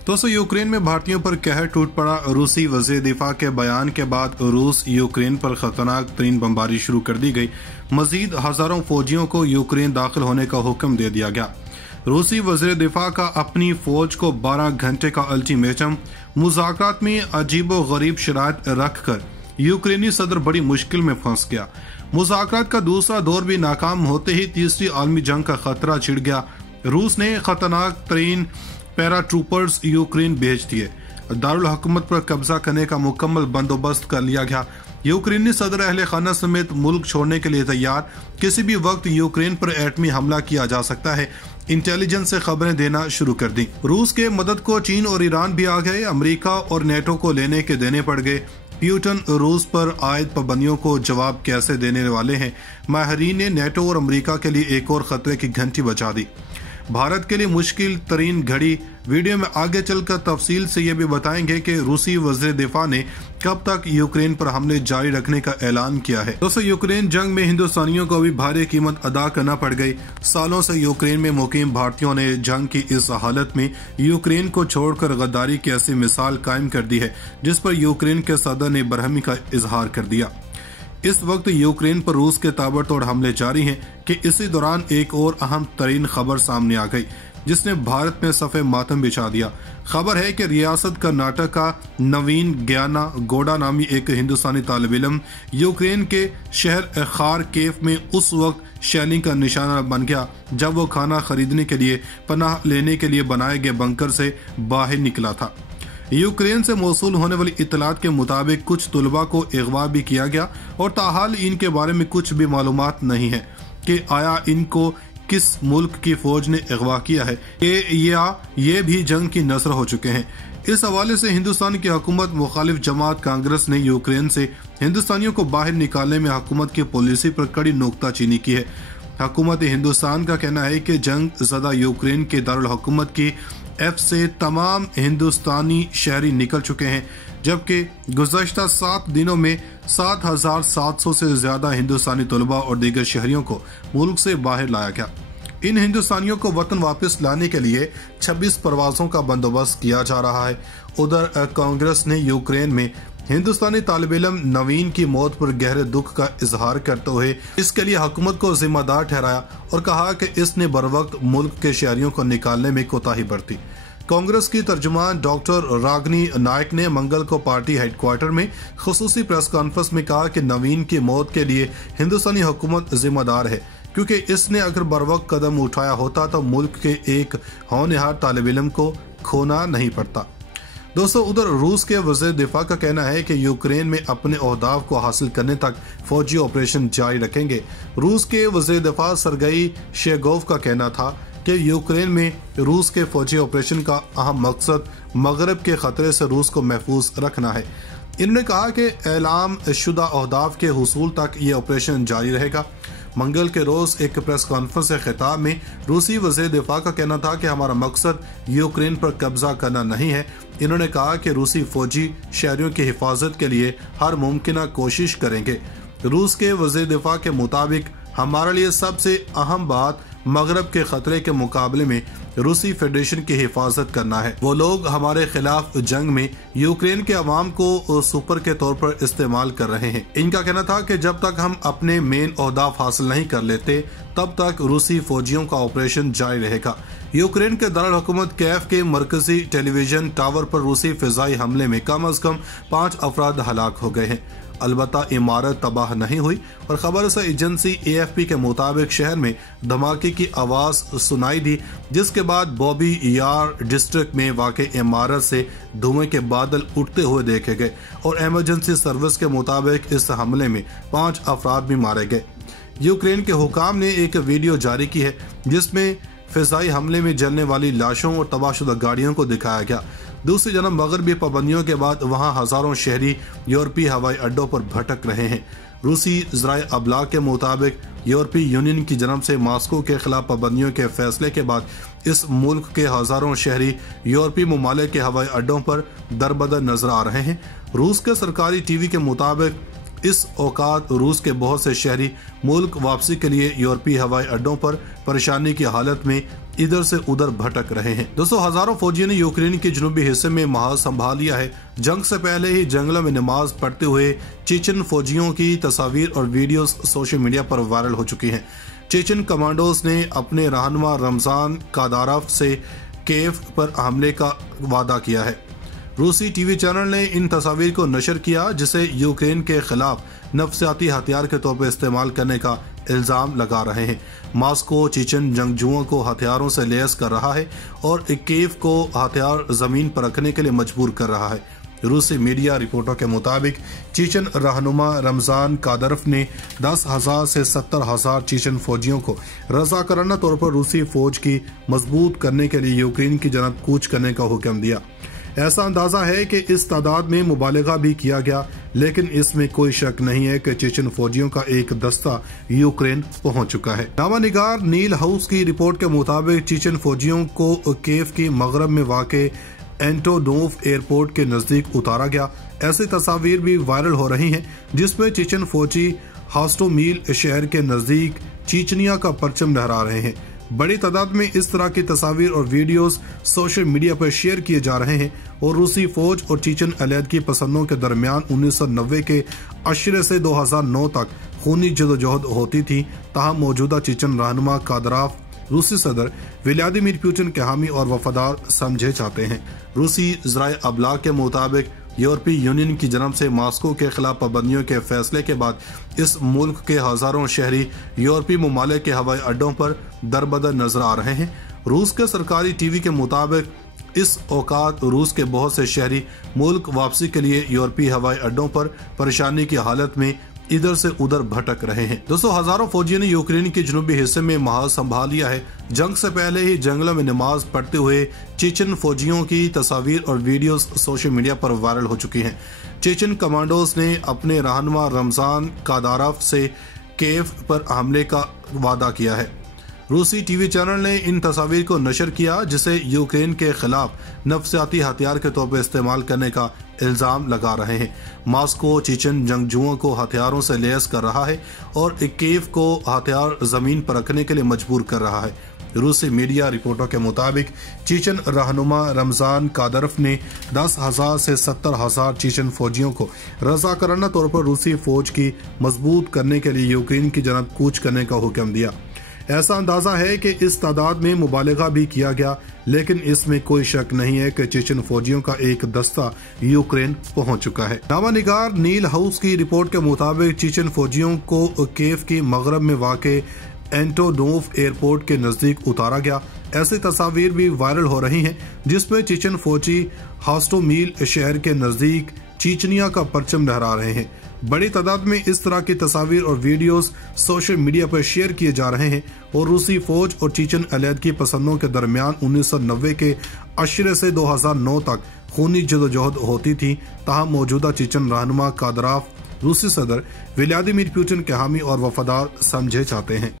दोस्तों, यूक्रेन में भारतीयों पर कहर टूट पड़ा। रूसी वज़ीर दिफा के बयान के बाद रूस यूक्रेन पर खतरनाक तरीन बमबारी शुरू कर दी गई। मजीद हजारों फौजियों को यूक्रेन दाखिल होने का हुक्म दे दिया गया। रूसी वज़ीर दिफा का अपनी फौज को 12 घंटे का अल्टीमेटम। मुज़ाकरात में अजीबो गरीब शराइत रख कर यूक्रेनी सदर बड़ी मुश्किल में फंस गया। मुज़ाकरात का दूसरा दौर भी नाकाम होते ही तीसरी आलमी जंग का खतरा छिड़ गया। रूस ने खतरनाक तरीन पैरा ट्रूपर्स यूक्रेन भेज दिए। दारुल हुकूमत पर कब्जा करने का मुकम्मल बंदोबस्त कर लिया गया। यूक्रेनी सदर अहले खाना समेत मुल्क छोड़ने के लिए तैयार। किसी भी वक्त यूक्रेन पर एटमी हमला किया जा सकता है। इंटेलिजेंस से खबरें देना शुरू कर दी। रूस के मदद को चीन और ईरान भी आ गए। अमेरिका और नेटो को लेने के देने पड़ गए। प्यूटन रूस पर आयद पाबंदियों को जवाब कैसे देने वाले हैं? माहिरीन ने नेटो और अमेरिका के लिए एक और खतरे की घंटी बजा दी। भारत के लिए मुश्किल तरीन घड़ी। वीडियो में आगे चलकर तफसील से ये भी बताएंगे कि रूसी वज़ीर दिफा ने कब तक यूक्रेन पर हमले जारी रखने का ऐलान किया है। दोस्तों, यूक्रेन जंग में हिंदुस्तानियों को भी भारी कीमत अदा करना पड़ गई। सालों से यूक्रेन में मुकीम भारतीयों ने जंग की इस हालत में यूक्रेन को छोड़कर गद्दारी की ऐसी मिसाल कायम कर दी है जिस पर यूक्रेन के सदर ने बरहमी का इजहार कर दिया। इस वक्त यूक्रेन पर रूस के ताबड़तोड़ हमले जारी हैं कि इसी दौरान एक और अहम तरीन खबर सामने आ गई जिसने भारत में सफ़े मातम बिछा दिया। खबर है कि रियासत कर्नाटक का नवीन ज्ञाना गोडा नामी एक हिंदुस्तानी तालिब इल्म यूक्रेन के शहर खारकेव में उस वक्त शैलिंग का निशाना बन गया जब वो खाना खरीदने के लिए पनाह लेने के लिए बनाए गए बंकर से बाहर निकला था। यूक्रेन से मौसूल होने वाली इतलात के मुताबिक कुछ तुलबा को अगवा भी किया गया और ताहाल इनके बारे में कुछ भी मालूमात नहीं है कि आया इनको किस मुल्क की फौज ने अगवा किया है या ये भी जंग की नज़र हो चुके हैं। इस हवाले से हिंदुस्तान की हुकूमत मुखालिफ जमात कांग्रेस ने यूक्रेन से हिंदुस्तानियों को बाहर निकालने में हुकूमत की पॉलिसी पर कड़ी नुक्ताचीनी की है। हुकूमत हिंदुस्तान का कहना है कि जंग ज़दा यूक्रेन के दारुल हुकूमत की एफ से तमाम हिंदुस्तानी शहरी निकल चुके हैं, जबकि गुज़श्ता 7 दिनों में 7,700 से ज्यादा हिंदुस्तानी तलबा और दीगर शहरियों को मुल्क से बाहर लाया गया। इन हिंदुस्तानियों को वतन वापस लाने के लिए 26 परवाजों का बंदोबस्त किया जा रहा है। उधर कांग्रेस ने यूक्रेन में हिंदुस्तानी तालिब इल्म नवीन की मौत पर गहरे दुख का इजहार करते हुए इसके लिए हुकूमत को जिम्मेदार ठहराया और कहा कि इसने बरवक्त मुल्क के शहरियों को निकालने में कोताही बरती। कांग्रेस की तर्जुमान डॉक्टर रागनी नायक ने मंगल को पार्टी हेडक्वार्टर में खुसूसी प्रेस कॉन्फ्रेंस में कहा कि नवीन की मौत के लिए हिंदुस्तानी हुकूमत जिम्मेदार है, क्योंकि इसने अगर बरवक्त कदम उठाया होता तो मुल्क के एक होनहार तालिब इल्म को खोना नहीं पड़ता। दोस्तों, उधर रूस के वज़ीर दिफा का कहना है कि यूक्रेन में अपने अहदाफ को हासिल करने तक फौजी ऑपरेशन जारी रखेंगे। रूस के वज़ीर दिफा सरगई शेगोव का कहना था कि यूक्रेन में रूस के फौजी ऑपरेशन का अहम मकसद मगरब के खतरे से रूस को महफूज रखना है। इन्होंने कहा कि ऐलाम शुदा अहदाफ के हुसूल तक ये ऑपरेशन जारी रहेगा। मंगल के रोज एक प्रेस कॉन्फ्रेंस से खिताब में रूसी वज़ीर दिफा का कहना था कि हमारा मकसद यूक्रेन पर कब्जा करना नहीं है। इन्होंने कहा कि रूसी फौजी शहरियों की हिफाजत के लिए हर मुमकिन कोशिश करेंगे। रूस के वज़ीर दिफा के मुताबिक हमारे लिए सबसे अहम बात मगरब के खतरे के मुकाबले में रूसी फेडरेशन की हिफाजत करना है। वो लोग हमारे खिलाफ जंग में यूक्रेन के अवाम को सुपर के तौर पर इस्तेमाल कर रहे हैं। इनका कहना था कि जब तक हम अपने मेन ओहदाफ हासिल नहीं कर लेते तब तक रूसी फौजियों का ऑपरेशन जारी रहेगा। यूक्रेन के दारुल हुकूमत कैफ के मरकजी टेलीविजन टावर पर रूसी फिजाई हमले में कम से कम 5 अफराद हलाक हो गए हैं। अलबत्ता इमारत तबाह नहीं हुई और खबर से एजेंसी AFP के मुताबिक शहर में धमाके की आवाज सुनाई दी, जिसके बाद बॉबी यार डिस्ट्रिक्ट में वाक़ इमारत से धुएं के बादल उठते हुए देखे गए और इमरजेंसी सर्विस के मुताबिक इस हमले में 5 अफराद भी मारे गए। यूक्रेन के हुकाम ने एक वीडियो जारी की है जिसमें फिजाई हमले में जलने वाली लाशों और तबाहशुदा गाड़ियों को दिखाया गया। दूसरी जानब मगरबी पाबंदियों के बाद वहां हजारों शहरी यूरोपीय हवाई अड्डों पर भटक रहे हैं। रूसी ज़राए अबलाग के मुताबिक यूरोपीय यूनियन की जानब से मॉस्को के खिलाफ पाबंदियों के फैसले के बाद इस मुल्क के हजारों शहरी यूरोपीय ममालिक के हवाई अड्डों पर दरबदर नजर आ रहे हैं। रूस के सरकारी टीवी के मुताबिक इस औकात रूस के बहुत से शहरी मुल्क वापसी के लिए यूरोपीय हवाई अड्डों पर परेशानी की हालत में इधर से उधर भटक रहे हैं। दोस्तों, हजारों फौजियों ने यूक्रेन के जनूबी हिस्से में महल संभाल लिया है। जंग से पहले ही जंगलों में नमाज पढ़ते हुए चेचन फौजियों की तस्वीर और वीडियोस सोशल मीडिया पर वायरल हो चुकी हैं। चेचन कमांडोज ने अपने रहनुमा रमजान कादारफ से कीव पर हमले का वादा किया है। रूसी टीवी चैनल ने इन तस्वीर को नशर किया, जिसे यूक्रेन के खिलाफ नफसियाती हथियार के तौर पर इस्तेमाल करने का इल्जाम लगा रहे हैं। मॉस्को चेचन जंगजुओं को हथियारों से लैस कर रहा है और कीव को हथियार जमीन पर रखने के लिए मजबूर कर रहा है। रूसी मीडिया रिपोर्टों के मुताबिक चेचन रहनुमा रमजान कादरफ ने 10,000 से 70,000 चेचन फौजियों को रज़ाकाराना तौर पर रूसी फौज की मजबूत करने के लिए यूक्रेन की जनत कूच करने का हुक्म दिया। ऐसा अंदाजा है कि इस तादाद में मुबालगा भी किया गया, लेकिन इसमें कोई शक नहीं है कि चेचन फौजियों का एक दस्ता यूक्रेन पहुंच चुका है। नामानिगार नील हाउस की रिपोर्ट के मुताबिक चेचन फौजियों को कीव के मगरब में वाक़े एंटोनोव एयरपोर्ट के नजदीक उतारा गया। ऐसी तस्वीर भी वायरल हो रही हैं, जिसमें चेचन फौजी हॉस्टोमील शहर के नजदीक चीचनिया का परचम लहरा रहे हैं। बड़ी तादाद में इस तरह की तस्वीर और वीडियोस सोशल मीडिया पर शेयर किए जा रहे हैं और रूसी फौज और चेचन अलहदगी पसंदों के दरमियान 1990 के अशरे से 2009 तक खूनी जदोजहद होती थी। ताहम मौजूदा चेचन रहनुमा कादराफ रूसी सदर व्लादिमीर पुतिन के हामी और वफादार समझे जाते हैं। रूसी ज़राए अबलाग के मुताबिक यूरोपीय यूनियन की जन्म से मॉस्को के खिलाफ पाबंदियों के फैसले के बाद इस मुल्क के हजारों शहरी यूरोपीय ममालिक के हवाई अड्डों पर दरबदर नजर आ रहे हैं। रूस के सरकारी टीवी के मुताबिक इस औकात रूस के बहुत से शहरी मुल्क वापसी के लिए यूरोपीय हवाई अड्डों पर परेशानी की हालत में इधर से उधर भटक रहे हैं। दोस्तों, हजारों फौजियों ने यूक्रेन के जनूबी हिस्से में महल संभाल लिया है। जंग से पहले ही जंगलों में नमाज पढ़ते हुए चेचन फौजियों की तस्वीर और वीडियोस सोशल मीडिया पर वायरल हो चुकी हैं। चेचन कमांडोज ने अपने रहनुमा रमजान कादारफ से कीव पर हमले का वादा किया है। रूसी टीवी चैनल ने इन तस्वीर को नशर किया, जिसे यूक्रेन के खिलाफ नफसियाती हथियार के तौर पर इस्तेमाल करने का इल्जाम लगा रहे हैं। मॉस्को चेचन जंगजुओं को हथियारों से लैस कर रहा है और कीव को हथियार जमीन पर रखने के लिए मजबूर कर रहा है। रूसी मीडिया रिपोर्टों के मुताबिक चेचन रहनुमा रमजान कादरफ ने 10,000 से 70,000 चेचन फौजियों को रज़ाकाराना तौर पर रूसी फौज की मजबूत करने के लिए यूक्रेन की जनत कूच करने का हुक्म दिया। ऐसा अंदाजा है कि इस तादाद में मुबालगा भी किया गया, लेकिन इसमें कोई शक नहीं है कि चेचन फौजियों का एक दस्ता यूक्रेन पहुंच चुका है। नामानिगार नील हाउस की रिपोर्ट के मुताबिक चेचन फौजियों को कीव के मगरब में वाक़े एंटोनोव एयरपोर्ट के नजदीक उतारा गया। ऐसी तस्वीर भी वायरल हो रही हैं, जिसमें चेचन फौजी हॉस्टोमील शहर के नजदीक चीचनिया का परचम लहरा रहे हैं। बड़ी तादाद में इस तरह की तस्वीर और वीडियोस सोशल मीडिया पर शेयर किए जा रहे हैं और रूसी फौज और चेचन अलहदगी पसंदों के दरमियान 1990 के अशरे से 2009 तक खूनी जदोजहद होती थी। ताहम मौजूदा चेचन रहनुमा कादराफ रूसी सदर व्लादिमीर पुतिन के हामी और वफादार समझे जाते हैं।